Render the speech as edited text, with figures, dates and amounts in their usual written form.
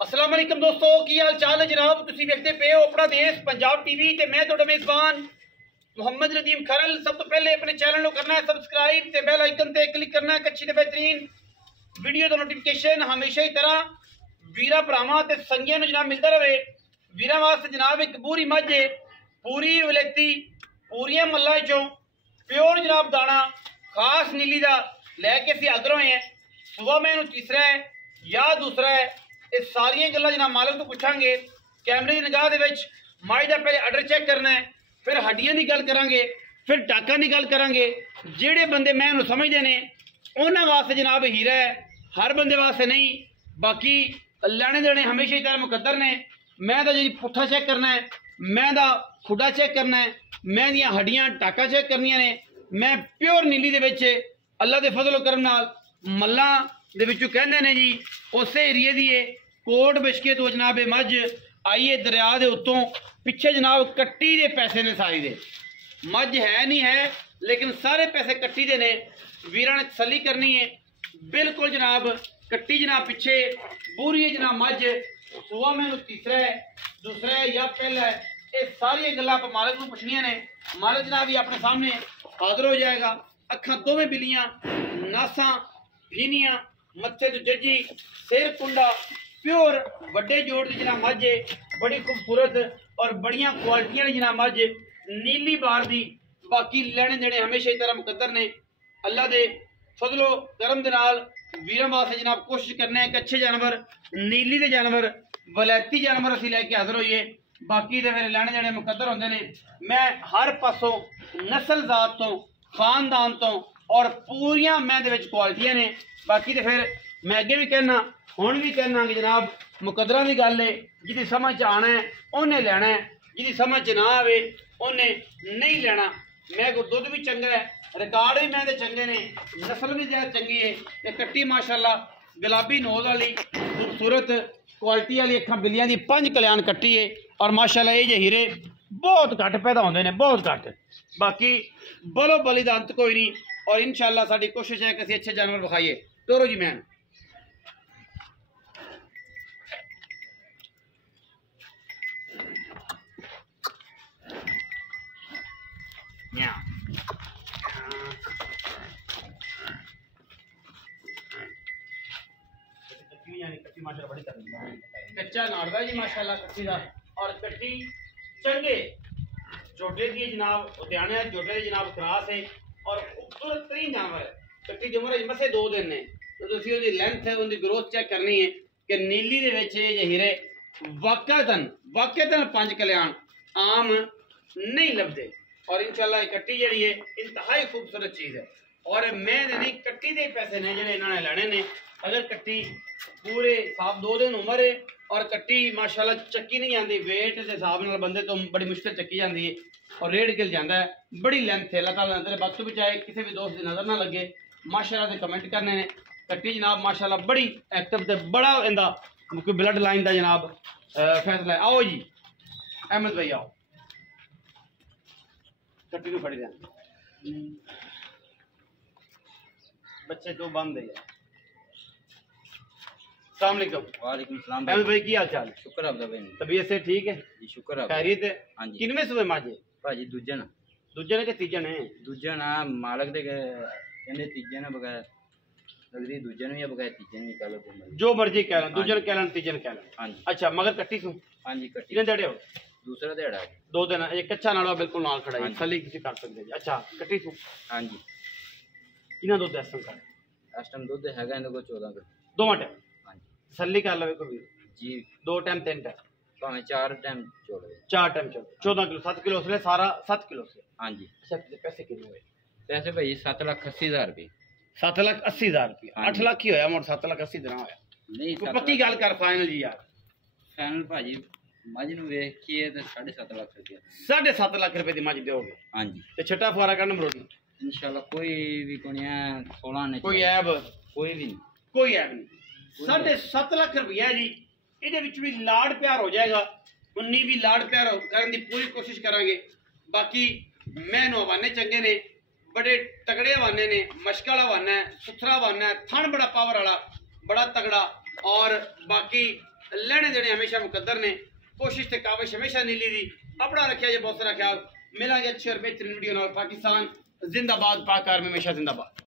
अस्सलाम वालेकुम दोस्तों, की हाल चाल है जनाब। तुसी देखते पे हो अपना देश पंजाब टीवी ते मैं तुहाडा मेजबान मोहम्मद नदीम खरल। सब तो पहले अपने चैनल को करना है सबसक्राइब ते बेल आइकन ते क्लिक करना है अच्छी ते बेहतरीन वीडियो का नोटिफिकेशन हमेशा ही तरह वीरा भरावां ते संगियां नूं जनाब मिलता रहे। वीरां वास्ते जनाब एक पूरी मझ है, पूरी वलेती पूरियां मल्लां चों प्योर जनाब दाना खास नीली का लैके असीं हाज़र होए हैं। सुबह में तीसरा है या दूसरा है, ये सारिया गल्लां जनाब मालिक तो पूछांगे। कैमरे की निगाह दे विच माई दा पहले आर्डर चेक करना है, फिर हड्डियां की गल करांगे, फिर टाकां की गल करांगे। जिहड़े बंदे मैं उन्होंने समझदे ने उन्हां वास्ते जनाब हीरा है, हर बंदे वास्ते नहीं। बाकी लैने देने हमेशा ही तरह मुकद्दर ने। मैं तो जी पुट्ठा चेक करना है, मैं दा खुडा चेक करना है, मैं दियां हड्डियां टाका चेक करनियां ने। मैं प्योर नीली दे विच अल्लाह दे फजल करम नाल मल्लां दे विचों कहंदे ने जी उस एरिए दी कोट बिशके तो जनाब मझ आइए दरिया के उत्तों पिछे जनाब कट्टी दे पैसे ने सारी दे। मझ है नहीं है लेकिन सारे पैसे कट्टी दे ने। वीरां ने तसल्ली करनी है बिल्कुल जनाब। कट्टी जनाब पिछे पूरी है जनाब मझ। सुबह में तीसरा है दूसरा है या पहला है, ये सारी गल्लां आप मालिक को पुछनियां ने। मालिक जनाब भी अपने सामने हाजिर हो जाएगा। अखा दोवें बिलियां, नासा फीनियां, मत्थे तो जजी, सिर कुंडा, प्योर वड्डे जोड़ की जनाब मझ है। बड़ी खूबसूरत और बड़िया क्वालिटियां ने जनाब मझ नीली बार दी। बाकी लैने देने हमेशा ही तरह मुकद्दर ने। अल्लाह दे फजलो करम दे नाल वीरां वास्ते जनाब कोशिश करने एक अच्छे जानवर नीली दे जानवर वलैती जानवर असीं लैके हाजिर होइए। बाकी तो मेरे लैने देने मुकद्दर होंदे ने। मैं हर पासों नस्ल जात तो खानदान तो और पूरियां मैं दे विच क्वालिटियां ने। बाकी तो फिर मैं अगे भी कहना हुण भी कहना कि जनाब मुकद्दरां दी गल है, जिहदी समझ आना है उन्हें लेना है, जिहदी समझ ना आवे उन्हें नहीं लेना। मैं को दुध भी चंगा है, रिकॉर्ड भी मैं दे चंगे ने, नस्ल भी ज़्यादा चंगी है। ते कट्टी माशाअल्लाह गुलाबी नोज वाली खूबसूरत क्वालिटी वाली अखां बिलियां दी 5 कल्याण कट्टी है। और माशाअल्लाह ये जे हीरे बहुत घट पैदा होंदे ने, बहुत घट। बाकी बलो बली दा अंत कोई नहीं। और इंशाअल्लाह साडी कोशिश है कि असीं अच्छे जानवर विखाइए। तोरो जी मैन कट्टी माशाअल्लाह बड़ी कच्चा नाड़दा जी माशाअल्लाह कट्टी दा। और कट्टी चंगे जोटे की जनाब उद्याने जोटे की जनाब क्रास है और खूबसूरत तरीन जानवर है। कट्टी की उम्र मसे 2 दिन ने तो तुसीं उहदी लेंथ है उहदी ग्रोथ चेक करनी है कि नीली दे विच ये हीरे वाकईतन 5 कल्याण आम नहीं लभदे। और इंशाअल्लाह कट्टी जिहड़ी है इंतहाई खूबसूरत चीज़ है। और मैं नहीं कट्टी दे पैसे ने जिहड़े इन्होंने लैने ने। अगर कट्टी पूरे साफ 2 दिन उम्र है और कट्टी माशाअल्लाह चक्की नहीं आती, वेट के हिसाब नाल बंदे तो बड़ी मुश्किल चक्की जाती है और रेट गिल जाता है। बड़ी लेंथ है, अल्लाह ताला तेरे बख्त भी चाहे किसी भी दोस्त की नज़र ना लगे। माशाअल्लाह से कमेंट करने ने। कट्टी जनाब माशाअल्लाह बड़ी एक्टिव ते बड़ा इंदा कोई ब्लड लाइन का जनाब फैसला है। आओ जी अहमद भाई आओ, कट्टी को फड़ी दें बच्चे तो बंद है। अस्सलाम वालेकुम। वालेकुम सलाम अहमद भाई की हाल चाल? शुक्र है भाई तबीयत से ठीक है जी, शुक्र है खैरियत है। हाँ जी। किनवे सुबह माजे भाजी दूजन दूजे ने कि तीजे ने? दूजन आ मालक दे कहंदे तीजे ने बगैर लगदी दूजन भी बगैर तीजे नहीं कह लो जो मर्जी कह लो, दूजन कह लो तीजन कह लो। हाँ जी। अच्छा मगर कट्टी सु हाँ जी कट्टी कितने देड़े हो? दूसरा देड़ा 2 दिन एक कच्चा नाड़ा बिल्कुल नाल खड़ा है, हाँ जी। सली किसी कर सकते जी। अच्छा कट्टी सु हाँ जी। किना दूध दस कर इस टाइम दुध हैगा इनके को 14 किलो। 2 टाइम हाँ जी सली कर लो कोई जी 2 टाइम 3 टाइम भावें 4 टाइम चोड़ 4 टाइम 14 किलो 7 किलो उसने सारा 7 किलो से। हाँ जी। अच्छा पैसे कितने हुए? पैसे भाई 7,80,000 रुपये। 7,80,000 रुपये। हाँ 8 लाख ही होया मोट 7,80,000 देना होया। नहीं कोई पक्की गल कर फाइनल जी यार। फाइनल भाजी मज नूं वेखिए तो 7.5 लाख रुपया। 7.5 लाख रुपए की मझ दोगे? हाँ जी। ते छठा फुआरा करना मरोड़ी इंशाल्लाह कोई भी कोई 16 ने कोई ऐब कोई भी नहीं। कोई ऐब नहीं। 7.5 लाख रुपया जी ये भी लाड़ प्यार हो जाएगा। 19 भी लाड़ प्यार करने की पूरी कोशिश करांगे। बाकी मैं हवाने चंगे ने, बड़े तगड़े हवाने ने, मशक वाला हवाना है, सुथरा हवाना है, थन बड़ा पावर वाला, बड़ा तगड़ा। और बाकी लेने देने हमेशा मुकद्दर ने, कोशिश ते काविश हमेशा नीली दी। अपना रखिया जे बहुत सारा ख्याल, मिलेंगे अच्छे और बेहतरीन वीडियो नाल। पाकिस्तान जिंदाबाद, पाक आर्मी हमेशा जिंदाबाद।